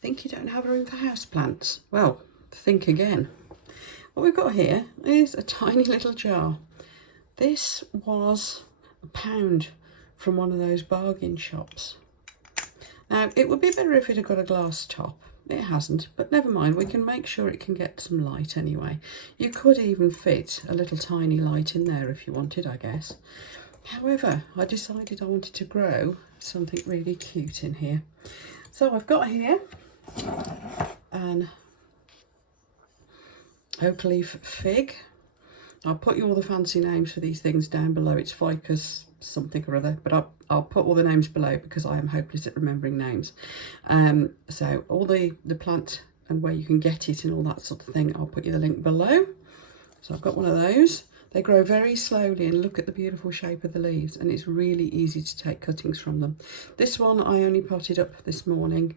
Think you don't have room for houseplants? Well, think again. What we've got here is a tiny little jar. This was £1 from one of those bargain shops. Now, it would be better if it had got a glass top. It hasn't, but never mind, we can make sure it can get some light anyway. You could even fit a little tiny light in there if you wanted, I guess. However, I decided I wanted to grow something really cute in here. So I've got here an oak leaf fig. I'll put you all the fancy names for these things down below. It's ficus something or other, but I'll put all the names below because I am hopeless at remembering names. So all the plant and where you can get it and all that sort of thing, I'll put you the link below. So I've got one of those. They grow very slowly, and look at the beautiful shape of the leaves, and it's really easy to take cuttings from them. This one I only potted up this morning,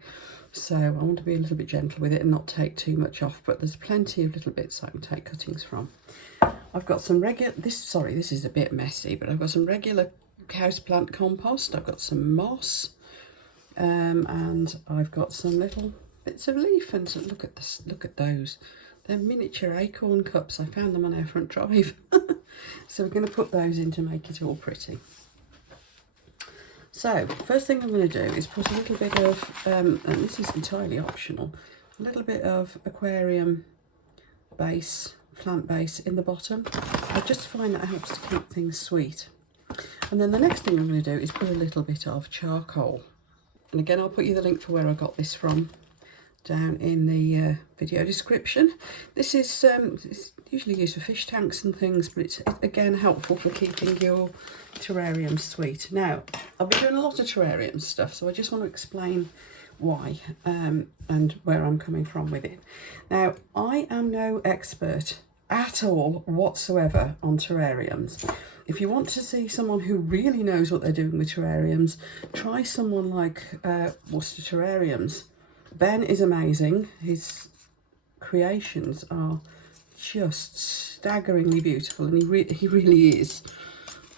so I want to be a little bit gentle with it and not take too much off, but there's plenty of little bits I can take cuttings from. I've got some this is a bit messy, but I've got some regular houseplant compost. I've got some moss, and I've got some little bits of leaf. And so look at this, look at those. They're miniature acorn cups. I found them on our front drive. So we're going to put those in to make it all pretty. So first thing I'm going to do is put a little bit of, and this is entirely optional, a little bit of aquarium base, plant base in the bottom. I just find that helps to keep things sweet. And then the next thing I'm going to do is put a little bit of charcoal. And again, I'll put you the link for where I got this from down in the video description. This is it's usually used for fish tanks and things, but it's again helpful for keeping your terrarium sweet. Now, I've been doing a lot of terrarium stuff, so I just want to explain why and where I'm coming from with it. Now, I am no expert at all whatsoever on terrariums. If you want to see someone who really knows what they're doing with terrariums, try someone like Worcester Terrariums. Ben is amazing. His creations are just staggeringly beautiful, and he really is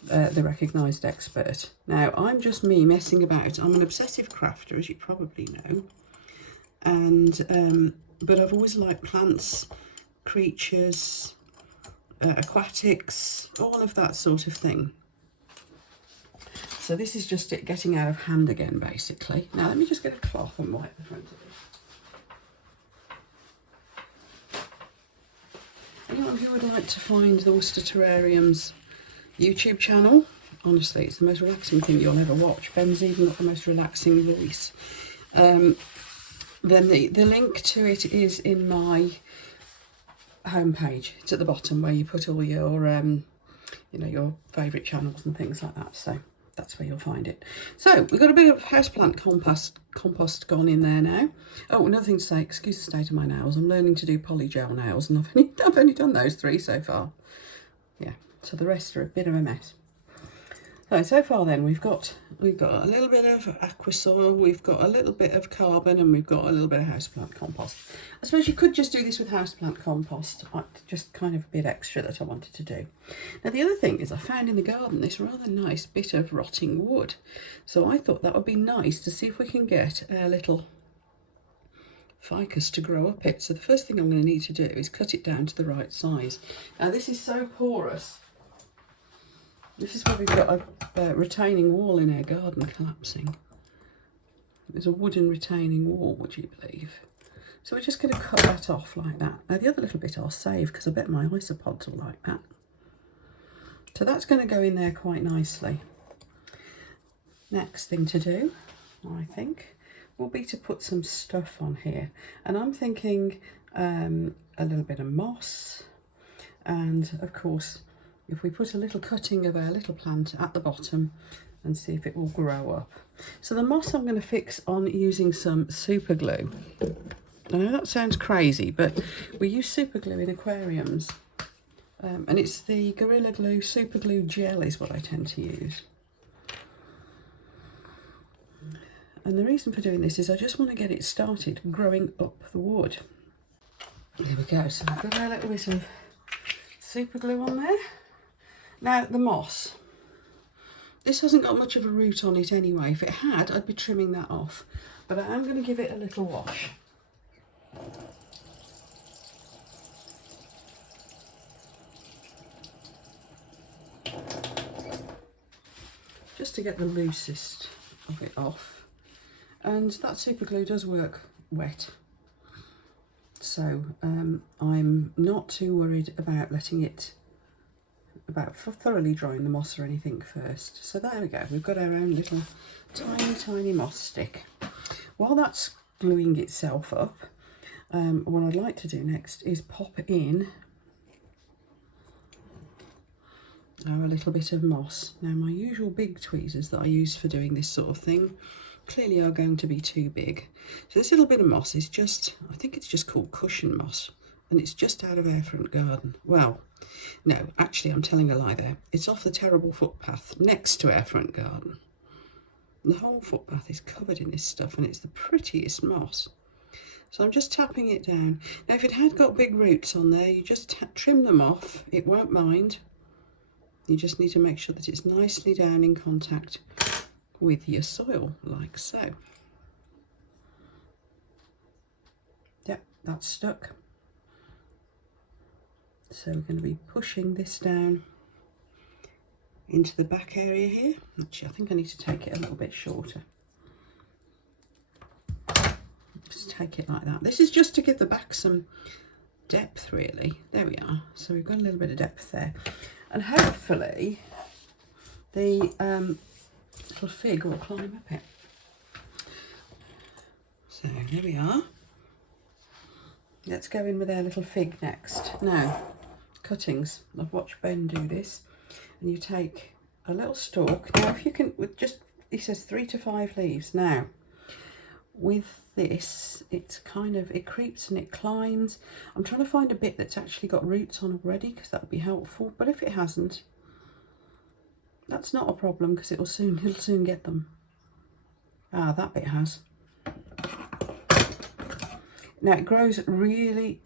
the recognised expert. Now, I'm just me messing about. I'm an obsessive crafter, as you probably know, and but I've always liked plants, creatures, aquatics, all of that sort of thing. So this is just it getting out of hand again, basically. Now let me just get a cloth and wipe the front of it. Anyone who would like to find the Worcester Terrarium's YouTube channel, honestly, it's the most relaxing thing you'll ever watch. Ben's even got the most relaxing voice. Then the link to it is in my homepage. It's at the bottom where you put all your, you know, your favourite channels and things like that. So that's where you'll find it. So we've got a bit of houseplant compost gone in there now. Oh, another thing to say, excuse the state of my nails. I'm learning to do polygel nails, and I've only done those 3 so far. Yeah, so the rest are a bit of a mess. So far then we've got a little bit of aquasoil, we've got a little bit of carbon, and we've got a little bit of houseplant compost. I suppose you could just do this with houseplant compost, just kind of a bit extra that I wanted to do. Now the other thing is I found in the garden this rather nice bit of rotting wood. So I thought that would be nice to see if we can get a little ficus to grow up it. So the first thing I'm going to need to do is cut it down to the right size. Now this is so porous. This is where we've got a retaining wall in our garden collapsing. There's a wooden retaining wall, would you believe? So we're just going to cut that off like that. Now the other little bit I'll save because I bet my isopods will like that. So that's going to go in there quite nicely. Next thing to do, I think, will be to put some stuff on here. And I'm thinking a little bit of moss, and of course, if we put a little cutting of our little plant at the bottom and see if it will grow up. So the moss I'm going to fix on using some super glue. I know that sounds crazy, but we use super glue in aquariums. And it's the Gorilla Glue super glue gel is what I tend to use. And the reason for doing this is I just want to get it started growing up the wood. There we go. So I've got a little bit of super glue on there. Now the moss, this hasn't got much of a root on it anyway. If it had, I'd be trimming that off. but I am going to give it a little wash. Just to get the loosest of it off. And that super glue does work wet. So I'm not too worried about letting it, for thoroughly drying the moss or anything first. So there we go, we've got our own little tiny moss stick. While that's gluing itself up, what I'd like to do next is pop in a little bit of moss. Now my usual big tweezers that I use for doing this sort of thing clearly are going to be too big. So this little bit of moss is just, I think it's just called cushion moss, and it's just out of our front garden. Well, no, actually I'm telling a lie there. It's off the terrible footpath next to our front garden. And the whole footpath is covered in this stuff, and it's the prettiest moss. So I'm just tapping it down. Now if it had got big roots on there, you just trim them off, it won't mind. You just need to make sure that it's nicely down in contact with your soil, like so. Yep, that's stuck. So we're going to be pushing this down into the back area here. Actually, I think I need to take it a little bit shorter. Just take it like that. This is just to give the back some depth, really. There we are. So we've got a little bit of depth there. And hopefully the little fig will climb up it. So there we are. Let's go in with our little fig next. Now, cuttings. I've watched Ben do this. And you take a little stalk. Now, if you can, with just, he says 3 to 5 leaves. Now, with this, it's kind of, it creeps and it climbs. I'm trying to find a bit that's actually got roots on already, because that would be helpful. But if it hasn't, that's not a problem, because he'll soon get them. Ah, that bit has. Now it grows really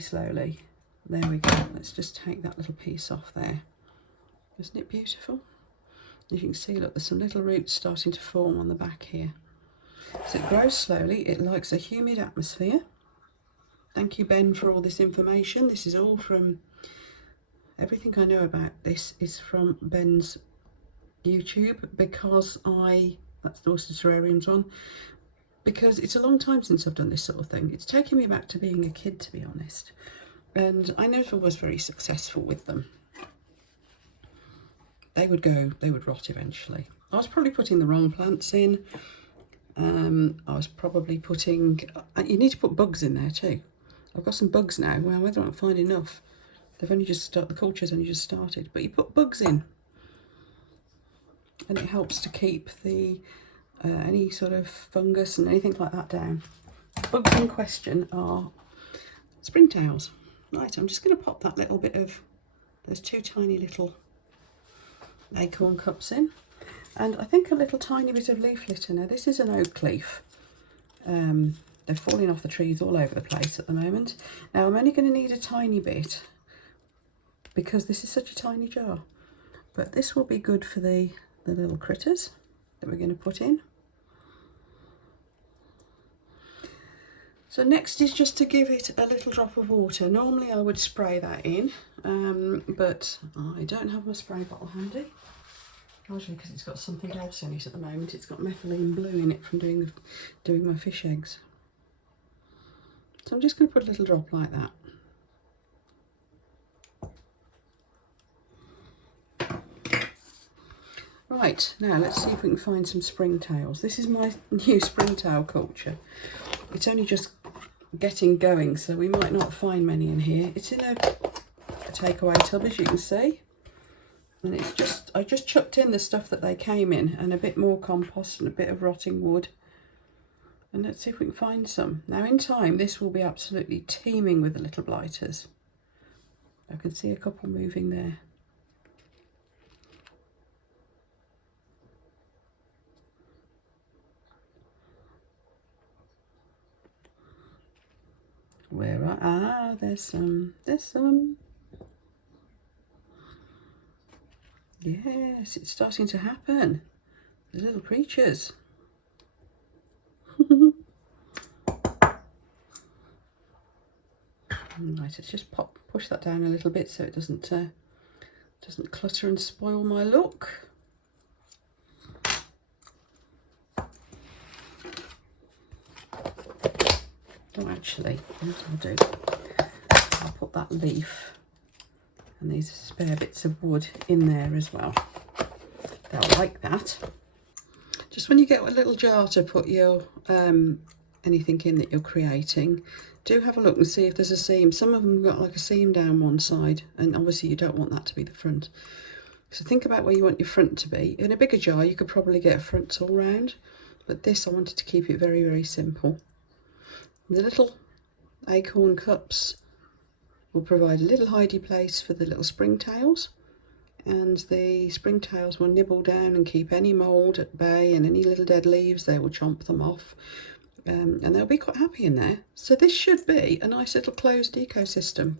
slowly. There we go. Let's just take that little piece off there. Isn't it beautiful? As you can see, look, there's some little roots starting to form on the back here. So it grows slowly. It likes a humid atmosphere. Thank you, Ben, for all this information. This is all from, everything I know about this is from Ben's YouTube, because that's the Worcester Terrariums one, because it's a long time since I've done this sort of thing. It's taken me back to being a kid, to be honest. And I never was very successful with them. They would rot eventually. I was probably putting the wrong plants in. I was probably putting, you need to put bugs in there too. I've got some bugs now. Well, whether I can find enough. They've only just started, the culture's only just started. But you put bugs in. And it helps to keep the any sort of fungus and anything like that down. Bugs in question are springtails. Right, I'm just going to pop that little bit of those 2 tiny little acorn cups in. And I think a little tiny bit of leaf litter. Now this is an oak leaf. They're falling off the trees all over the place at the moment. Now I'm only going to need a tiny bit, because this is such a tiny jar. But this will be good for the little critters that we're going to put in. So next is just to give it a little drop of water. Normally I would spray that in, but I don't have my spray bottle handy. Largely because it's got something else in it at the moment. It's got methylene blue in it from doing my fish eggs. So I'm just going to put a little drop like that. Right, now let's see if we can find some springtails. This is my new springtail culture. It's only just getting going, so we might not find many in here. It's in a takeaway tub, as you can see. And it's just, I just chucked in the stuff that they came in, and a bit more compost and a bit of rotting wood. And let's see if we can find some. Now in time, this will be absolutely teeming with the little blighters. I can see a couple moving there. Where are, there's some. Yes, it's starting to happen. The little creatures. Right, let's just push that down a little bit so it doesn't clutter and spoil my look. Oh, actually, what I'll do, I'll put that leaf and these spare bits of wood in there as well. They'll like that. Just when you get a little jar to put your anything in that you're creating, do have a look and see if there's a seam. Some of them have got like a seam down one side, and obviously you don't want that to be the front. So think about where you want your front to be. In a bigger jar you could probably get a front all round, but this I wanted to keep it very, very simple. The little acorn cups will provide a little hidey place for the little springtails, and the springtails will nibble down and keep any mould at bay, and any little dead leaves they will chomp them off. And they'll be quite happy in there. So this should be a nice little closed ecosystem,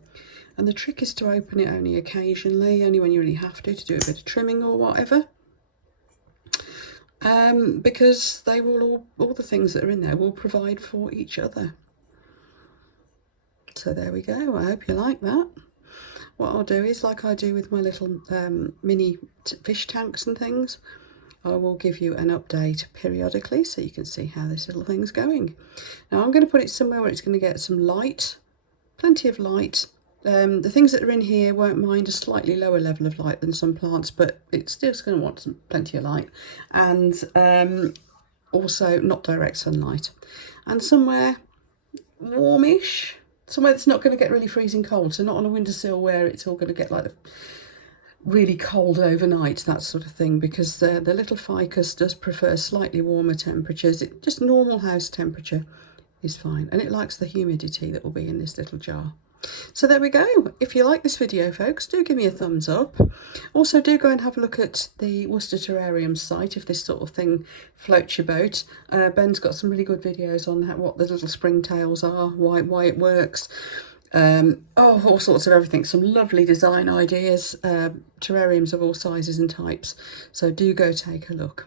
and the trick is to open it only occasionally, only when you really have to do a bit of trimming or whatever, because they will all the things that are in there will provide for each other. So there we go. I hope you like that. What I'll do is, like I do with my little mini fish tanks and things, I will give you an update periodically so you can see how this little thing's going. Now I'm going to put it somewhere where it's going to get some light, plenty of light. The things that are in here won't mind a slightly lower level of light than some plants, but it's still going to want plenty of light, and also not direct sunlight, and somewhere warmish, somewhere that's not going to get really freezing cold, so not on a windowsill where it's all going to get like really cold overnight, that sort of thing, because the little ficus does prefer slightly warmer temperatures. Just normal house temperature is fine, and it likes the humidity that will be in this little jar. So there we go. If you like this video, folks, do give me a thumbs up. Also, do go and have a look at the Worcester Terrarium site if this sort of thing floats your boat. Ben's got some really good videos on what the little springtails are, why it works. All sorts of everything. Some lovely design ideas, terrariums of all sizes and types. So do go take a look.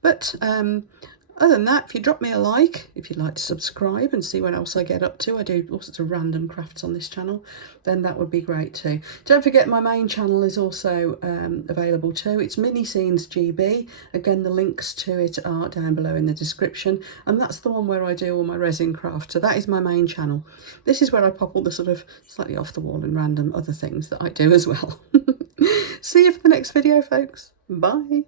But other than that, if you drop me a like, if you'd like to subscribe and see what else I get up to, I do all sorts of random crafts on this channel, then that would be great too. Don't forget my main channel is also available too. It's Mini Scenes GB. Again, the links to it are down below in the description, and that's the one where I do all my resin craft. So that is my main channel. This is where I pop all the sort of slightly off the wall and random other things that I do as well. See you for the next video, folks. Bye.